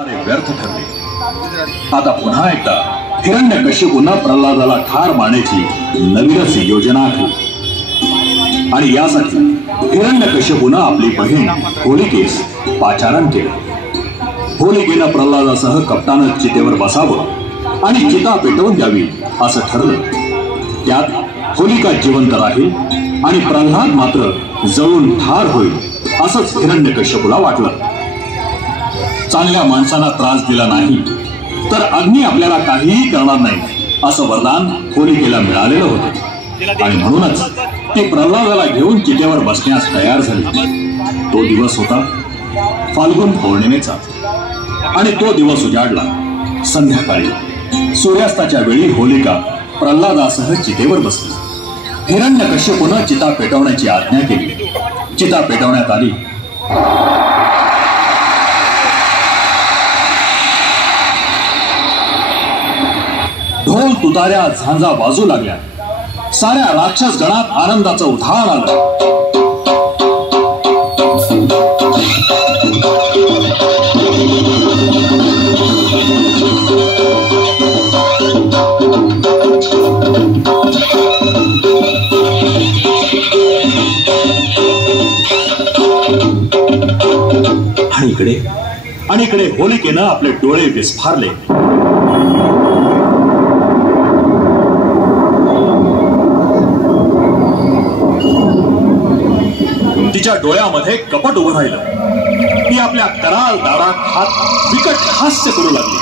व्यर्थ ठरले। आता पुन्हा एकदा हिरण्यकश्यपूंना प्रल्हादाला ठार मारण्याची नवीनच योजना आखली आणि यासाठी हिरण्यकश्यपूने आपली बहीण होलिकेस पाचारण केलं। होलिकेनं प्रल्हादासह कप्तानं चितेवर बसावं आणि चिता पेटवून द्यावी असं ठरलं। त्यात होलिका जिवंत राहील आणि प्रल्हाद मात्र जळून ठार होईल असंच हिरण्यकश्यपूला वाटलं। चांगल्या माणसांना त्रास दिला नाही तर अग्नी आपल्याला काहीही करणार नाही असं वरदान होलिकेला मिळालेलं होतं आणि म्हणूनच ती प्रल्हादाला घेऊन चितेवर बसण्यास तयार झाली। तो दिवस होता फाल्गुन पौर्णिमेचा आणि तो दिवस उजाडला। संध्याकाळी सूर्यास्ताच्या वेळी होलिका प्रल्हादासह चितेवर बसली। हिरण्यकश्यपूने चिता पेटवण्याची आज्ञा केली। चिता पेटवण्यात आली। ढोल तुतार्या झांजा वाजू लागल्या। साऱ्या राक्षस गणात आनंदाचं उधाण आलं। आणि इकडे होलिकेनं आपले डोळे विस्फारले। तिच्या डोळ्यामध्ये कपट उभं राहिलं। ती आपल्या कराल दारात हात विकट हास्य करू लागली।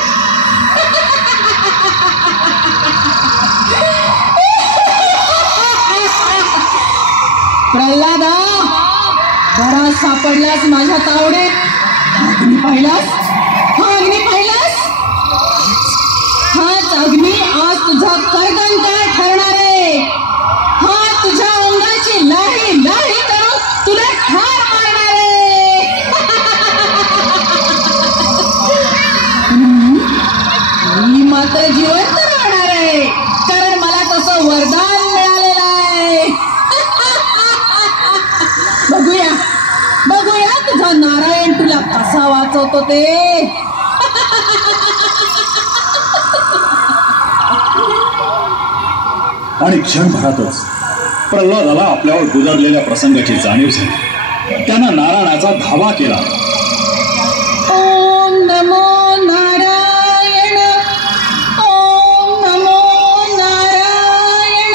प्रल्हादा, बरा सापडलास माझ्या तावडीत। अग्नी पाहिलास? हा अग्नी पाहिलास? हाच अग्नी आज तुझा कर्दन काय ठरणार आहे। हा तुझ्या अंगाची लाही लाही करून तुला ठार मारणार आहे। मी मात्र जिवंत राहणार आहे कारण मला तसं वरदान मिळालेलं आहे। बघूया बघूया तुझा नारायण तुला कसा वाचवतो ते। आणि क्षणभरातच प्रल्हादाला आपल्यावर गुजरलेल्या प्रसंगाची जाणीव झाली। त्यानं नारायणाचा धावा केला। ओम नमो नारायण, ओम नमो नारायण,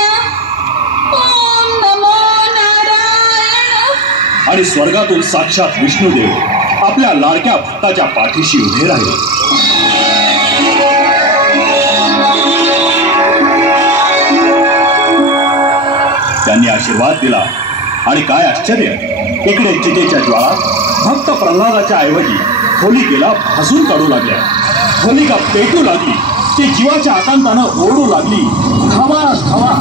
ओम नमो नारायण। आणि स्वर्गातून साक्षात विष्णुदेव आपल्या लाडक्या भक्ताच्या पाठीशी उभे राहिले। त्यांनी आशीर्वाद दिला आणि काय आश्चर्य, इकडे चितेच्या ज्वाळा भक्त प्रल्हादाच्या ऐवजी होलिकेला भाजून काढू लागल्या। होलिका पेटू लागली। ती जीवाच्या आकांतानं ओरडू लागली, धावा धावा।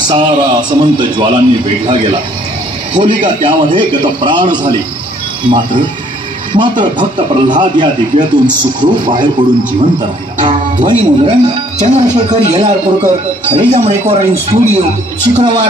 सारा असमंत ज्वालांनी वेढला गेला। होलिका त्यामध्ये गतप्राण झाली। मात्र भक्त प्रल्हाद या दिव्यातून सुखरूप बाहेर पडून जिवंत राहिला। ध्वनी मुद्रण चंद्रशेखर येलारपूरकर, रेगम रेकॉर्डिंग स्टुडिओ, शुक्रवार